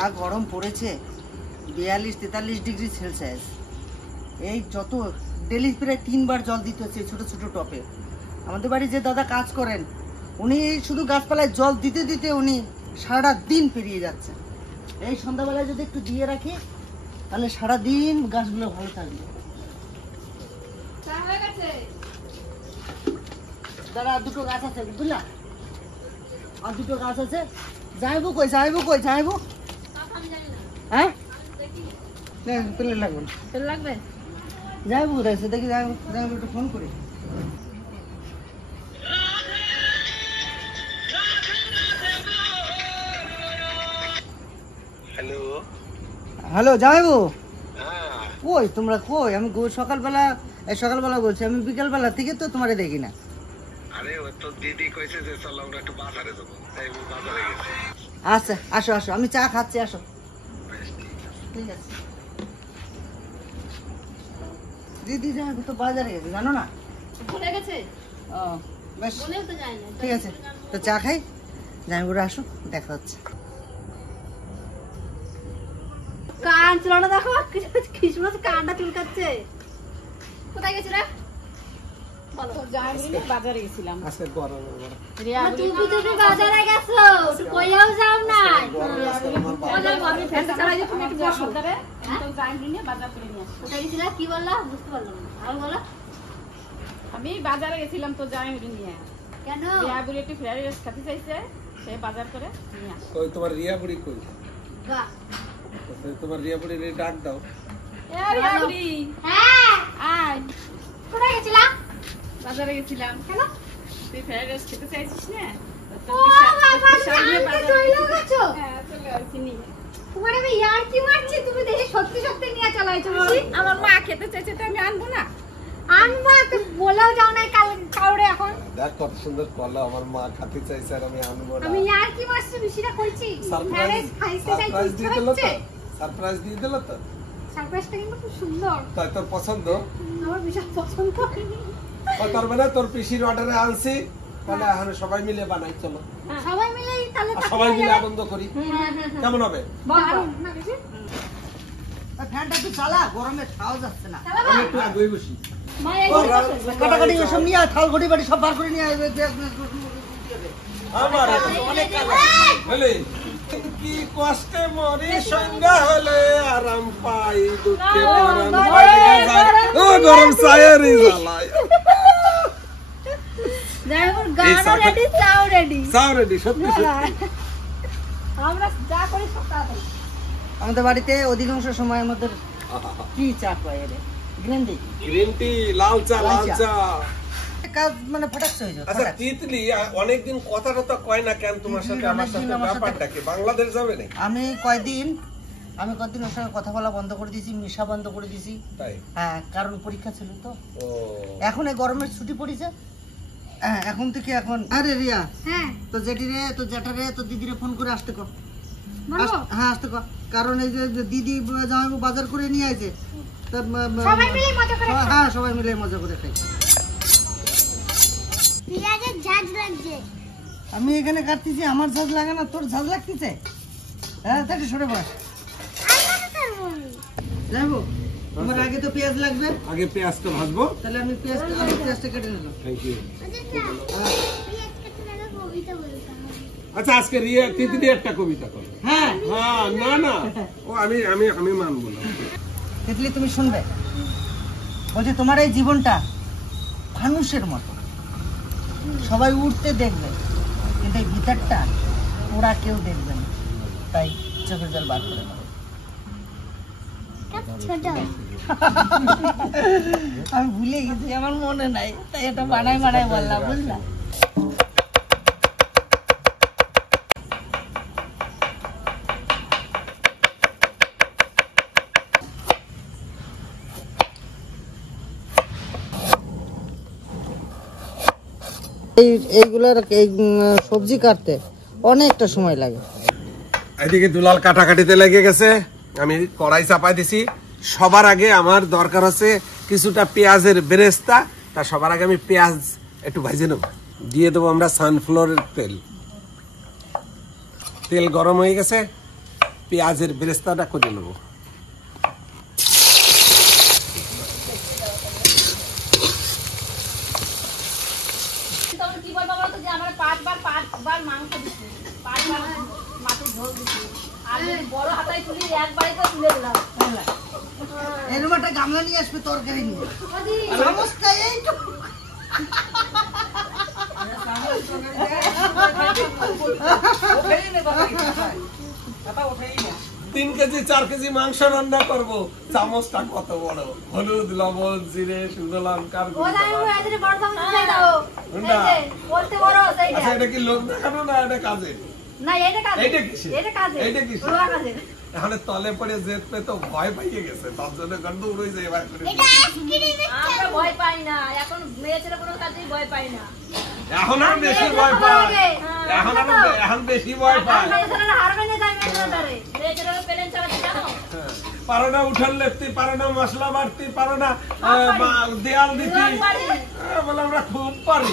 যা গরম পড়েছে 42-43 ডিগ্রি সেলসিয়াস। এই যত ডেলি প্রায় 3 বার জল দিতে হচ্ছে ছোট ছোট টপে। আমাদের বাড়ি যে দাদা কাজ করেন উনি শুধু গাছপালায় জল দিতে দিতে উনি সারা দিন পেরিয়ে যাচ্ছে। এই সন্ধ্যাবেলায় যদি একটু দিয়ে রাখি তাহলে সারা দিন গাছগুলো ভালো থাকবে। দাদা আর দুটো গাছ আছে বুঝলা, আর দুটো গাছ আছে। যাইবো কই হ্যাঁ তেল লাগবে না, তেল লাগবে যাইবো কোথায় দেখি, যাইবো একটু ফোন করি। হ্যালো হ্যালো যাইবো কই তোমরা কই? আমি সকালবেলা বলছি, আমি বিকালবেলা থেকে তো তোমারে দেখি না। আরে ও তো দিদি কইছে যে চলো আমরা একটু বাজারে যাব, তাই আমি বাজারে গেছি। আচ্ছা আসো আসো, আমি চা খাচ্ছি, আসো। ঠিক আছে দিদি যাবো তো বাজারে গেছে জানো না, ভুলে গেছে। ও বেশ বলেও তো যায় না। ঠিক আছে তো চা খাই, জামাইবুড়ো আসো, দেখা হচ্ছে। কান চলো দেখো, খ্রিসমাস কানটা চুলকাচ্ছে। কোথায় গেছি রে? বলো। বাজারে গেছিলাম। আজকে গরম তুমি বাজারে গেছো, তুই কইয়াও যাও না। আমি ফ্যানটা চালাই যে তুমি একটু বসো। বাজারে তো যাইনি নিয়ে বাজার করে নিয়ে আসি। কোথায় গেছিলা কি বললা বুঝতে পারলাম না, আর বলো। আমি বাজারে গেছিলাম তো যাই নিয়ে। কেন? রিয়া বুড়ি একটু ফ্রাইড রাইস খেতে চাইছে, সে বাজার করে নিয়ে আসে। কই তোমার রিয়া বুড়ি কই? বাহ তোমার রিয়া বুড়ি ডাক দাও। এ রিয়া বুড়ি হ্যাঁ আয়, কোথায় গেছিলা? বাজারে গেছিলাম। কেন? তুই ফ্রাইড রাইস খেতে চাইছিস না? ও বাবা সামনে চলে গেছো। হ্যাঁ চলে আসছি নিয়ে। তোমার আমি ইয়ার কি মারছি, তুমি দেখে সত্যি সত্যি নিয়ে চালাইছো বুঝি। আমার মা খেতে চাইছে তো আমি আনবো না। আনবা তো বলেও যাও না কাল কাউরে এখন। দেখ কত সুন্দর কলা, আমার মা খেতে চাইছে আর আমি আনবো না। আমি ইয়ার কি মারছি বেশিটা কইছি। সারপ্রাইজ খাইতে চাইছি দিয়ে দিল তো, সারপ্রাইজ দিয়ে দিল তো। সারপ্রাইজটা কিন্তু খুব সুন্দর, তাই তোর পছন্দ? আমার বিশাল পছন্দ। ও তার মানে তোর পিসির অর্ডারে আনছি, তাহলে এখন সবাই মিলে বানাই চলো। সবাই মিলে তাহলে আর সবাই মিলে আনন্দ করি, কেমন হবে? দারুণ না বেশি? ফ্যানটা একটু চালা, গরমে খাওয়া যাচ্ছে না। আমি একটু আগে বসি। মা এই কাটাকাটি সব নিয়ে থাল ঘটি বাড়ি সব বার করে নিয়ে আসবে। আমার অনেক কাজ হলে কি কষ্টে মরি, সন্ধ্যা হলে আরাম পাই, দুঃখে পরাণ ভাঙে যায়। ও গরম চায়েরই জ্বালায়। দেখো গানা রেডি, চাও রেডি। চাও রেডি, সত্যি সত্যি। আমরা যা করি সব তাড়াতাড়ি। আমাদের বাড়িতে অধিকাংশ সময় আমাদের কি চা পাই রে, গ্রিন টি, গ্রিন টি, লাল চা, লাল চা। কাজ মানে ফটাকছে হয়ে যায়। আচ্ছা তিতলি অনেকদিন কথা টথা কয় না কেন তোমার সাথে? আমার সাথে ব্যাপারটা কি? বাংলাদেশ যাবে নাকি? আমি কয়দিন ওর সঙ্গে কথা বলা বন্ধ করে দিয়েছি, মিশা বন্ধ করে দিয়েছি। তাই? হ্যাঁ কারণ পরীক্ষা ছিল তো। ও এখন এই গরমের ছুটি পড়েছে, হ্যাঁ এখন থেকে এখন। আরে রিয়া, হ্যাঁ তো জেঠি রে, তো জ্যাঠা রে, তো দিদিরে ফোন করে আসতে কর। বলো হ্যাঁ আসতে কর, কারণ এই যে দিদি জামাইবু বাজার করে নিয়ে আসে। সবাই মিলে মজা করে খাই। হ্যাঁ সবাই মিলে মজা করে খাই। পেঁয়াজের ঝাঁজ লাগছে। আমি এখানে কাটতেছি, আমার ঝাঁজ লাগে না, তোর ঝাঁজ লাগতেছে। হ্যাঁ তাকে সরে বস। যাইবো আমার আগে তো পেঁয়াজ লাগবে, আগে পেঁয়াজটা ভাজবো। তাহলে আমি পেঁয়াজটা কেটে নিলাম। Thank you. আচ্ছা আজকে রিয়া তিতলি একটা কবিতা করো। হ্যাঁ হ্যাঁ না না, ও আমি মানবো না। তিতলি তুমি শুনবে, বলছি তোমার এই জীবনটা মানুষের মতো, সবাই উঠতে দেখবে কিন্তু এই ভিতরটা ওরা কেউ দেখবে না, তাই চোখের জল বার করে নাও। আমি ভুলে গেছি, আমার মনে নাই, তাই এটা বানাই বললাম বুঝলাম। এইগুলোর সবজি কাটতে অনেকটা সময় লাগে। এদিকে দুলাল কাটাকাটিতে লেগে গেছে, আমি কড়াই চাপাই দিছি। সবার আগে আমার দরকার আছে কিছুটা পেঁয়াজের বেরেস্তা। তা সবার আগে আমি পেঁয়াজ একটু ভাজে নেব, দিয়ে দেবো আমরা সানফ্লাওয়ারের তেল। তেল গরম হয়ে গেছে, পেঁয়াজের বেরেস্তাটা করে নেব। কি বলবো বলতো যে আমরা 5 বার মাংস দিচ্ছি, 5 বার মাছের ঝোল দিচ্ছি, আর যদি বড় হাতায় তুলি একবারে করে তুলে দিলাম। এরকম একটা গামলা নিয়ে আসবে তরকারি নিয়ে, সমস্ত এইটুকু। 3 কেজি 4 কেজি মাংস রান্না করব, চামচটা কত বড়, হলুদ লবণ জিরে শুকনো লঙ্কার গুঁড়ো। আচ্ছা এটা কি লোক দেখানো না এটা কাজে? এখানে তলে পড়ে জেদ পে তো ভয় পাইয়ে গেছে, তার জন্য গন্ধ উড়ে যায় এবার করে। আমরা ভয় পাই না, এখন মেয়ে ছেলে কোনো কাজেই ভয় পাই না। এখন আর বেশি ভয় পায়, এখন বেশি ভয় পায়। পারো না উঠান লেপতে, পারো না মশলা বাড়তে, পারো না দেয়াল দিতে, বলে আমরা খুব পারি।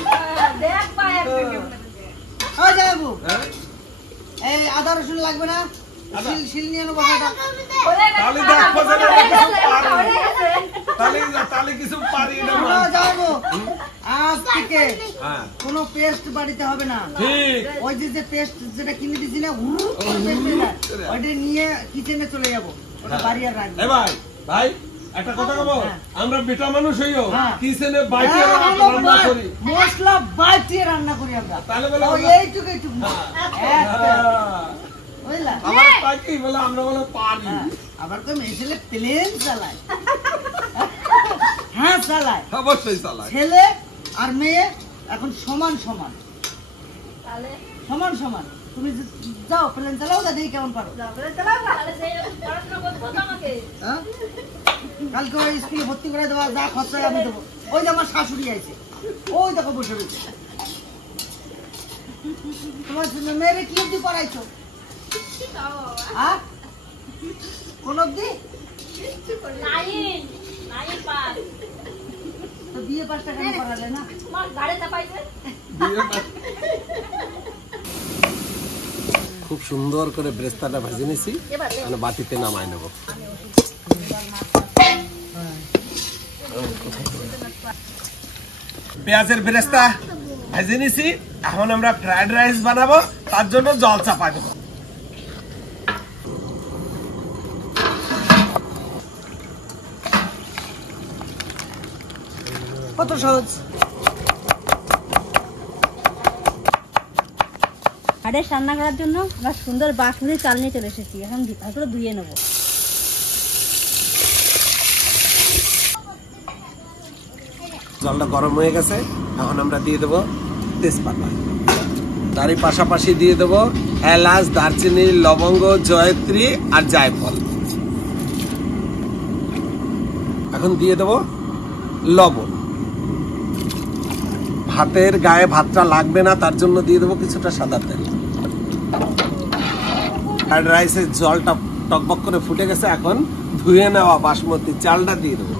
এই আদা রসুন লাগবে না, শিল নিয়ে নেবো। তাহলে কিছু পারি না, যাবো আজ থেকে কোনো পেস্ট বাড়িতে হবে না। ওই যে পেস্ট যেটা কিনে দিছি না, ওইটা নিয়ে কিচেনে চলে যাবো, ওটা বাড়ি আর রাখবো। ভাই ভাই একটা কথা বলবো, আমরা বেটা মানুষ হইও কিচেনে বাইরে রান্না করি, মশলা বাইরে রান্না করি আমরা। তাহলে বলে এইটুকু এইটুকু বুঝলা, আমার পাকি বলে আমরা বলে পারি। আবার তো মেয়ে ছেলে প্লেন চালায়, হ্যাঁ চালায়, অবশ্যই চালায়। ছেলে আর মেয়ে এখন সমান সমান সমান সমান। তুমি যাও প্লেন চালাও, তা দেখি কেমন পারো। কালকে ওই স্কুলে ভর্তি করে দেওয়া, যা খরচা আমি দেবো। ওই যে আমার শাশুড়ি আছে, ওই দেখো বসে রয়েছে। তোমার মেয়েরে কি অব্দি পড়াইছো? কোন অব্দি? তো বিয়ে পাশটা কেন করা যায় না? খুব সুন্দর করে বেরেস্তাটা ভেজে নিছি, বাটিতে নামাই নেব। পেঁয়াজের বেরেস্তা ভেজে নিছি, এখন আমরা ফ্রাইড রাইস বানাবো, তার জন্য জল চাপা দেবো। কত সহজ। হাড়ের রান্না করার জন্য আমরা সুন্দর বাসমতি চাল নিয়ে চলে এসেছি, এখন ভালো ধুয়ে নেবো। জলটা গরম হয়ে গেছে, এখন আমরা দিয়ে দেবো তেজপাতা, তারই পাশাপাশি দিয়ে দেবো এলাচ, দারচিনি, লবঙ্গ, জয়ত্রী আর জায়ফল। এখন দিয়ে দেবো লবণ। ভাতের গায়ে ভাতটা লাগবে না, তার জন্য দিয়ে দেবো কিছুটা সাদা তেল। ফ্রাইড রাইসের জলটা টকবক করে ফুটে গেছে, এখন ধুয়ে নেওয়া বাসমতি চালটা দিয়ে দেবো।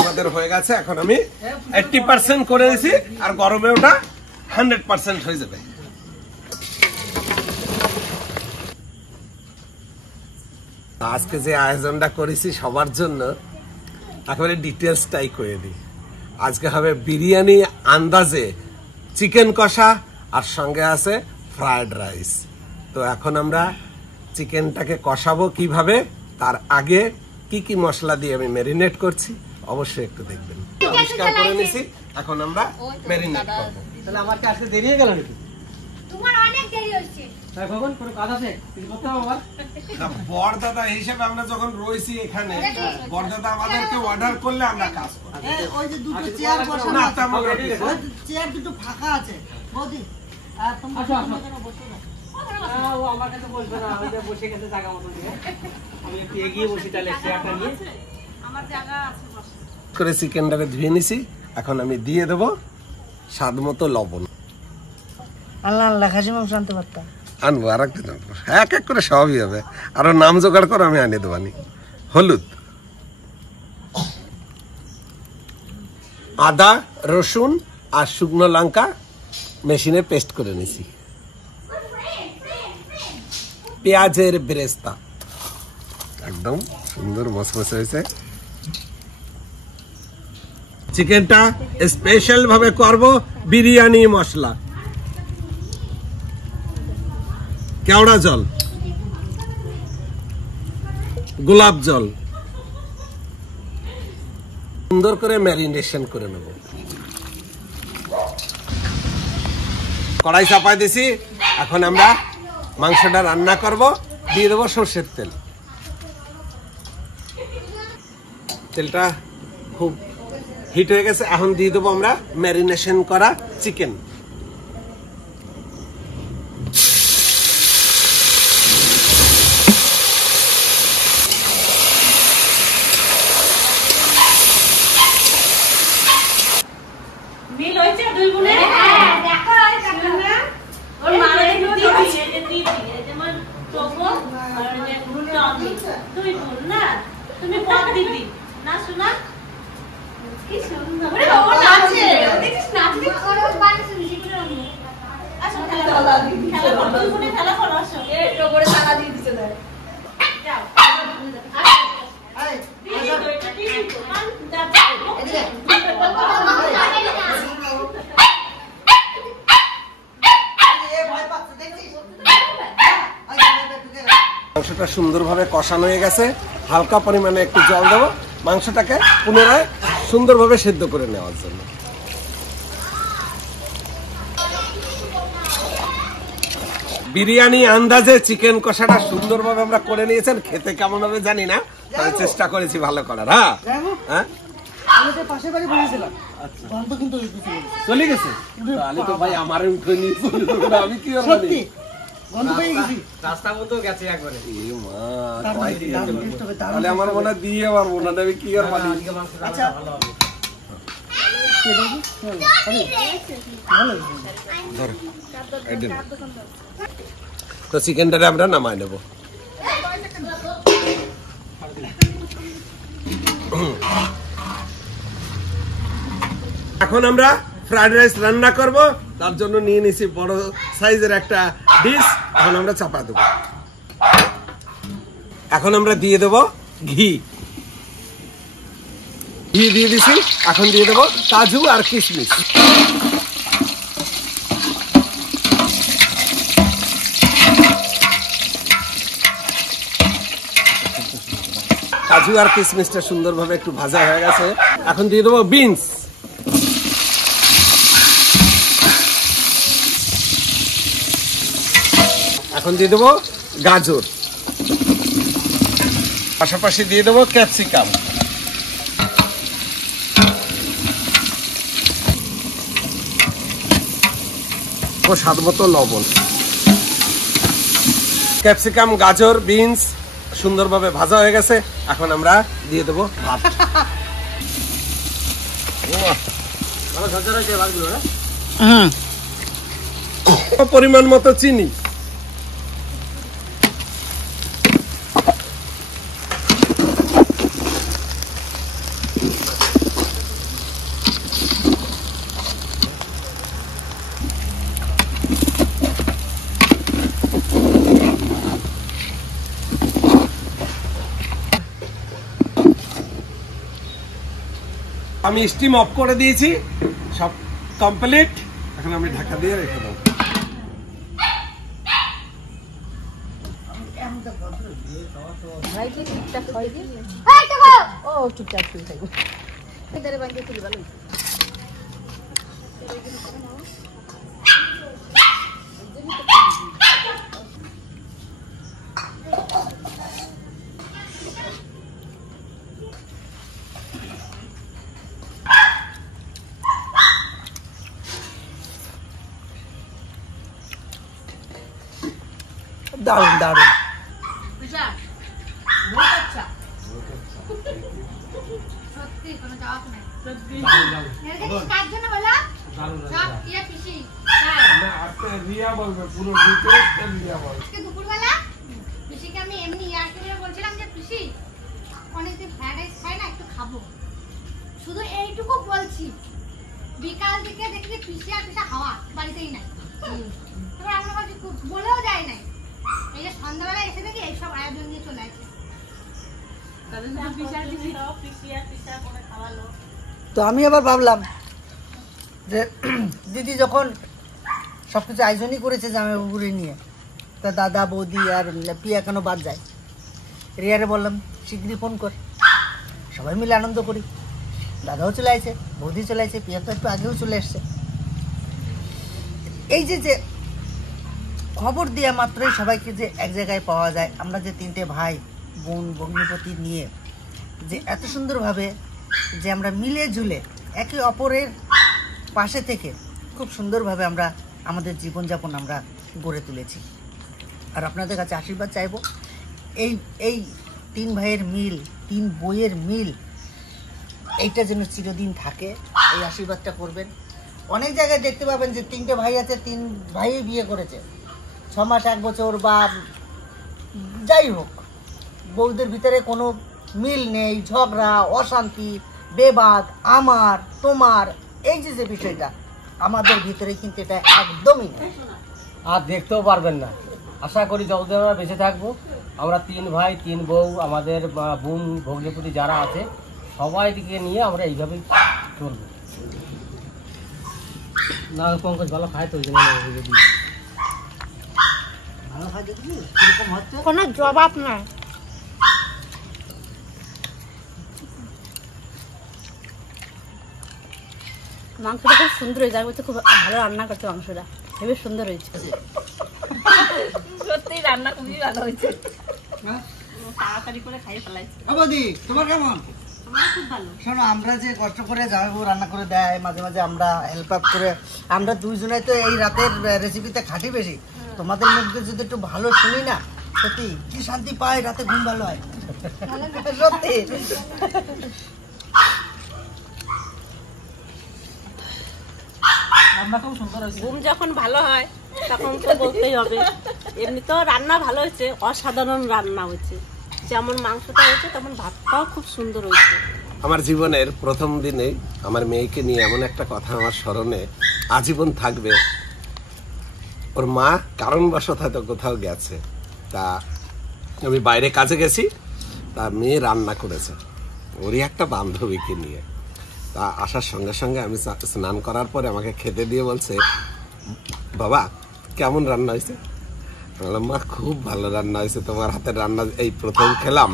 আমাদের হয়ে গেছে, এখন আমি 80% করে দিয়েছি, আর গরমে ওটা 100% হয়ে যাবে। আজকে যে আয়োজনটা করেছি সবার জন্য, একেবারে ডিটেলসটাই করে দিই। আজকে হবে বিরিয়ানি আন্দাজে চিকেন কষা, আর সঙ্গে আছে ফ্রাইড রাইস। তো এখন আমরা চিকেনটাকে কষাবো কিভাবে, তার আগে কি কি মশলা দিয়ে আমি ম্যারিনেট করছি অবশ্যই একটু দেখবেন। পরিষ্কার করে নিছি, এখন আমরা ম্যারিনেট করব। তাহলে আমার কি আসতে দেরি হয়ে গেল নাকি? তোমার অনেক দেরি হচ্ছে। ভগবান কোনো কাজ আছে কিছু করতে হবে আমার? বড়দাদা হিসেবে আমরা যখন রয়েছি এখানে, বড়দাদা আমাদেরকে অর্ডার করলে আমরা কাজ করি। ওই যে দুটো চেয়ার বসানো আছে, ওই চেয়ার দুটো ফাঁকা আছে বৌদি, আর তোমরা কেন বসো না? ও আমার কাছে বসবে না, ওই যে বসে গেছে জায়গা মতো দিয়ে। আমি একটু এগিয়ে বসি, তাহলে চেয়ারটা নিয়ে আমার জায়গা আছে বসে। করে চিকেনটাকে ধুয়ে নিছি, এখন আমি দিয়ে দেবো স্বাদ মতো লবণ। আল্লাহ আল্লাহ খাসি মাংস আনতে পারতাম। আনবো, আর একদিন আনবো, এক এক করে সবই হবে। আরো নাম জোগাড় করো, আমি আনিয়ে দেবানি। হলুদ, আদা, রসুন আর শুকনো লঙ্কা মেশিনে পেস্ট করে নিছি। পেঁয়াজের বেরেস্তা একদম সুন্দর মসমসে হয়েছে। চিকেনটা স্পেশাল ভাবে করব বিরিয়ানি মশলা। কেওড়া জল, গোলাপ জল সুন্দর করে ম্যারিনেশন করে নেব। কড়াই চাপাই দিছি, এখন আমরা মাংসটা রান্না করব। দিয়ে দেবো সর্ষের তেল। তেলটা খুব হিট হয়ে গেছে, এখন দিয়ে দেবো আমরা ম্যারিনেশন করা চিকেন। মিল হয়েছে দুই বোনে? দেখো ওর মা দিদি, এই যে দিদি, এই যেমন টগো আর এই যে টমি, দুই বোন না? তুমি বড় দিদি না শোনা? কি সুন্দর ওরে বাবা নাচে, দেখিস নাচে। ওরা বাড়ি শুনছি করে রাখবো। আসো খেলা দিদি, খেলা করো, দুই বোনে খেলা করো। আসো এই টগরে টাকা দিয়ে দিতে দেয়। যাও আরে দিদি, দুইটা দিদি মান যা এদিকে মাংসটা সুন্দরভাবে কষানো হয়ে গেছে, হালকা পরিমাণে একটু জল দেবো মাংসটাকে পুনরায় সুন্দরভাবে সেদ্ধ করে নেওয়ার জন্য। বিরিয়ানি আন্দাজে চিকেন কষাটা সুন্দরভাবে আমরা করে নিয়েছেন। খেতে কেমন হবে জানি না, তবে চেষ্টা করেছি ভালো করার। হ্যাঁ, আমি তো পাশের বাড়ি বসেছিলাম, গন্ধ কিন্তু চলে গেছে। তাহলে তো ভাই আমারে উঠে নিয়ে আমি কি করব? সত্যি গন্ধ পেয়ে গেছি। রাস্তা মতো গেছে একবারে। এ মা, দারুণ, কয় দিয়ে দারুণ, গেল। taste হবে, দারুণ তাহলে আমার মনে হয় দিয়ে পারবো না, আমি কি আর পারি। আজকে মাংস আচ্ছা। ভালো হবে। কে দেখি? ভালো হয়েছে। ধরো, একদিন। তো চিকেনটারে আমরা নামাই নেব। এখন আমরা ফ্রাইড রাইস রান্না করব, তার জন্য নিয়ে নিছি বড় সাইজের একটা ডিশ। এখন আমরা চাপা দেব। এখন আমরা দিয়ে দেব ঘি। ঘি দিয়ে দিছি, এখন দিয়ে দেব কাজু আর কিশমিশ। কাজু আর কিশমিশটা সুন্দরভাবে একটু ভাজা হয়ে গেছে, এখন দিয়ে দেবো বিনস। এখন দিয়ে দেবো গাজর, পাশাপাশি দিয়ে দেবো ক্যাপসিকাম। ও স্বাদ মতো লবণ। ক্যাপসিকাম, গাজর, বিনস সুন্দরভাবে ভাজা হয়ে গেছে, এখন আমরা দিয়ে দেবো ভাত। ভালো ঝরঝর হয়েছে ভাতগুলো না? পরিমাণ মতো চিনি, আমি স্টিম অফ করে দিয়েছি, সব কমপ্লিট। এখন আমি ঢাকা দিয়ে রেখে দেবো। এই টগো ও চুপচাপ শুয়ে থাকো। এদারে বাইকে তুলি ভালো। দারুণ দারুণ। সত্যি কোনো চাপ নাই। সত্যি। এর কাছে কাজ না বলা? সব ইয়া পিসি। আটটা রিয়া বলবে, পুরো ডিটেইলসটা রিয়া বলবে। আজকে দুপুরবেলা পিসিকে আমি এমনি ইয়ার্কি মেরে বলছিলাম যে পিসি অনেকদিন ফ্রাইড রাইস খাই না, একটু খাবো। শুধু এইটুকু বলছি, বিকাল দিকে দেখি পিসি আর পিসা হাওয়া বাড়িতেই নাই। এবার আমরা ভাবছি বলেও যায় নাই, এই যে সন্ধ্যাবেলা এসে দেখি এইসব আয়োজন নিয়ে চলে আসছে। তো আমি আবার ভাবলাম যে দিদি যখন সবকিছু আয়োজনই করেছে জামাইবাবুরে নিয়ে, তা দাদা বৌদি আর পিয়া কেন বাদ যায়? রিয়ারে বললাম শীঘ্রই ফোন কর, সবাই মিলে আনন্দ করি। দাদাও চলে আসছে, বৌদি চলে আসছে, পিয়া তো একটু আগেও চলে এসছে। এই যে যে খবর দেওয়া মাত্রই সবাইকে যে এক জায়গায় পাওয়া যায়, আমরা যে 3টে ভাই বোন ভগ্নিপতি নিয়ে যে এত সুন্দরভাবে যে আমরা মিলে ঝুলে একে অপরের পাশে থেকে খুব সুন্দরভাবে আমরা আমাদের জীবনযাপন আমরা গড়ে তুলেছি। আর আপনাদের কাছে আশীর্বাদ চাইবো, এই এই 3 ভাইয়ের মিল, 3 বইয়ের মিল, এইটা যেন চিরদিন থাকে, এই আশীর্বাদটা করবেন। অনেক জায়গায় দেখতে পাবেন যে 3টে ভাই আছে, 3 ভাই বিয়ে করেছে, 6 মাস 1 বছর বা যাই হোক, বউদের ভিতরে কোনো মিল নেই, ঝগড়া, অশান্তি, বেবাদ, আমার তোমার, এই যে যে বিষয়টা আমাদের ভিতরে কিন্তু এটা একদমই নেই। আর দেখতেও পারবেন না। আশা করি যতদিন আমরা বেঁচে থাকবো, আমরা 3 ভাই 3 বউ, আমাদের বোন ভগ্নিপতি যারা আছে সবাই দিকে নিয়ে আমরা এইভাবেই চলবো। না পঙ্কজ ভালো খায় তো, ওই জন্য দিই। ভালো হয় দেখবি কিরকম হচ্ছে। কোনো জবাব নাই। মাংসটা খুব সুন্দর হয়েছে, আমি তো খুব ভালো রান্না করছে, মাংসটা খুবই সুন্দর হয়েছে। সত্যি রান্না খুবই ভালো হয়েছে, তাড়াতাড়ি করে খাইয়ে ফেলাইছে। বৌদি তোমার কেমন? আমার খুব ভালো। শোনো, আমরা যে কষ্ট করে জামাইবাবু রান্না করে দেয়, মাঝে মাঝে আমরা হেল্প আপ করে, আমরা 2 জনাই তো এই রাতের রেসিপিতে খাটি বেশি। তোমাদের মধ্যে যদি একটু ভালো শুনি না, সত্যি কি শান্তি পাই, রাতে ঘুম ভালো হয় সত্যি। ঘুম যখন ভালো হয় তখন তো বলতেই হবে। এমনি তো রান্না ভালো হয়েছে, অসাধারণ রান্না হয়েছে। যেমন মাংসটা হয়েছে তেমন ভাতটাও খুব সুন্দর হয়েছে। আমার জীবনের প্রথম দিনে আমার মেয়েকে নিয়ে এমন একটা কথা আমার স্মরণে আজীবন থাকবে। ওর মা কারণবশত হয়তো কোথাও গেছে, তা আমি বাইরে কাজে গেছি, তা মেয়ে রান্না করেছে ওরই একটা বান্ধবীকে নিয়ে। তা আসার সঙ্গে সঙ্গে আমি স্নান করার পরে আমাকে খেতে দিয়ে বলছে, বাবা কেমন রান্না হয়েছে? বললাম, মা খুব ভালো রান্না হয়েছে, তোমার হাতের রান্না এই প্রথম খেলাম।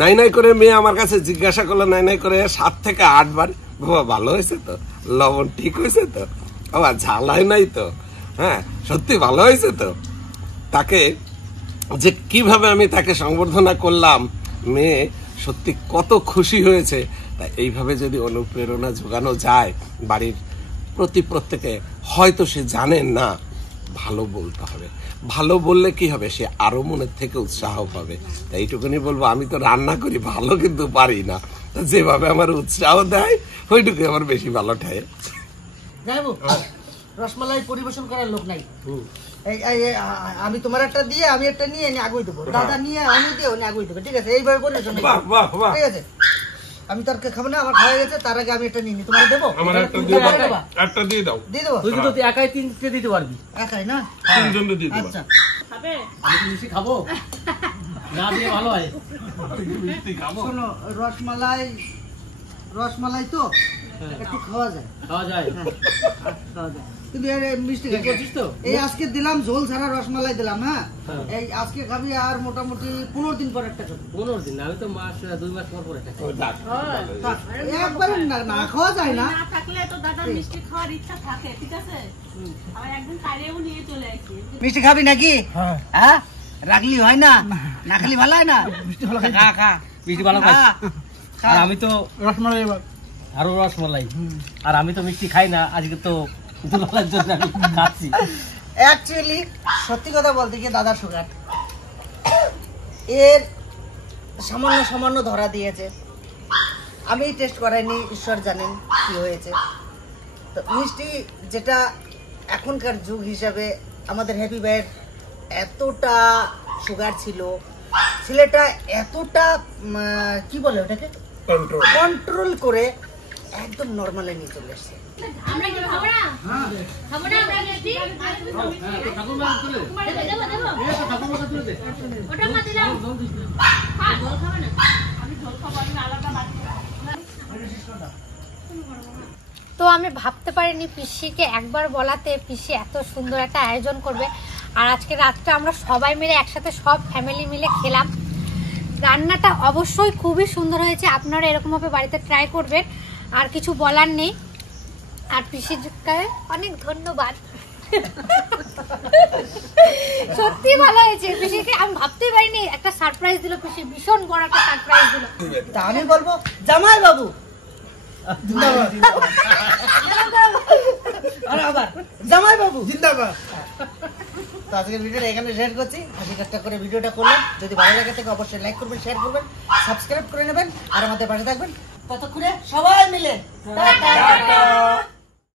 নাই নাই করে মেয়ে আমার কাছে জিজ্ঞাসা করলো, নাই নাই করে 7 থেকে 8 বার, বাবা ভালো হয়েছে তো, লবণ ঠিক হয়েছে তো, বাবা ঝাল হয় নাই তো, হ্যাঁ সত্যি ভালো হয়েছে তো। তাকে যে কিভাবে আমি তাকে সংবর্ধনা করলাম, মেয়ে সত্যি কত খুশি হয়েছে। তা এইভাবে যদি অনুপ্রেরণা যোগানো যায় বাড়ির প্রত্যেকে, হয়তো সে জানেন না ভালো বলতে হবে, ভালো বললে কি হবে, সে আরো মনের থেকে উৎসাহ পাবে। তাই এইটুকুনি বলবো, আমি তো রান্না করি ভালো কিন্তু পারি না, যেভাবে আমার উৎসাহ দেয় ওইটুকু আমার বেশি ভালো ঠায়। যাইবো রসমালাই পরিবেশন করার লোক নাই, আমি তোমার একটা দিয়ে আমি একটা নিয়ে এনে আগুই দেবো, দাদা নিয়ে আমি দিয়ে উনি আগুই দেবো, ঠিক আছে? এইভাবে পরিবেশন, ঠিক আছে? আমি তার খাবো না, আমার খাওয়া গেছে, তার আগে আমি একটা নিয়ে নি, তোমার দেবো, একটা দিয়ে দাও। দিয়ে দেবো। তুই তো একাই 3টে দিতে পারবি, একাই না? 3 জনকে দিয়ে দেবো। আচ্ছা খাবে? আমি কি মিষ্টি খাবো না দিয়ে ভালো হয়? শোনো, রসমালাই তো একটু খাওয়া যায়, খাওয়া যায়, খাওয়া যায়, কিন্তু মিষ্টি ঠিক করছিস তো? এই আজকে দিলাম ঝোল ছাড়া রসমালাই দিলাম, হ্যাঁ হ্যাঁ। এই আজকে খাবি, আর মোটামুটি 15 দিন পর একটা খাবি। 15 দিন, আমি তো 2 মাস পর একটা খাই। একবারে না খাওয়া যায় না। না থাকলে তো দাদার মিষ্টি খাওয়ার ইচ্ছা থাকে, ঠিক আছে? আবার একদিন বাইরেও নিয়ে চলে আসি। মিষ্টি খাবি নাকি? হ্যাঁ রাখলি হয় না, না খালি ভালো হয় না। মিষ্টি ভালো খা খা, মিষ্টি ভালো খাই। খা। আর আমি তো রসমালাই এবার আরো রসমালাই, আর আমি তো মিষ্টি খাই না, আজকে তো দুলালের জন্য আমি খাচ্ছি। অ্যাকচুয়ালি সত্যি কথা বলতে গিয়ে দাদার সুগার এর সামান্য ধরা দিয়েছে, আমি টেস্ট করাইনি, ঈশ্বর জানেন কি হয়েছে। তো মিষ্টি যেটা এখনকার যুগ হিসাবে আমাদের হ্যাপি ভাইয়ের এতটা সুগার ছিল, ছেলেটা এতটা কি বলে ওটাকে কন্ট্রোল করে একদম নর্মালে নিয়ে চলে এসছে। আমরা কি খাবো না? খাবো না আমরা মিষ্টি? ওটা মাটি দাও। হ্যাঁ, জল খাবে না? আমি জল খাবো, আমি আলাদা বাটি তো আমি ভাবতে পারিনি পিসিকে একবার বলাতে পিসি এত সুন্দর একটা আয়োজন করবে। আর আজকে রাতটা আমরা সবাই মিলে একসাথে সব ফ্যামিলি মিলে খেলাম। রান্নাটা অবশ্যই খুবই সুন্দর হয়েছে, আপনারা এরকমভাবে বাড়িতে ট্রাই করবেন। আর কিছু বলার নেই। আর পিসিকে অনেক ধন্যবাদ, সত্যি ভালো হয়েছে। পিসিকে আমি ভাবতেই পারিনি একটা সারপ্রাইজ দিল পিসি, ভীষণ বড় একটা সারপ্রাইজ দিল। তা আমি বলবো জামাই বাবু আর আবার জামাই বাবু জিন্দাবাদ। তো আজকের ভিডিওটা এখানে শেয়ার করছি। হাসি ঠাট্টা করে ভিডিওটা করলাম। যদি ভালো লাগে থাকে অবশ্যই লাইক করবেন, শেয়ার করবেন, সাবস্ক্রাইব করে নেবেন আর আমাদের পাশে থাকবেন। ততক্ষণে সবাই মিলে টাটা।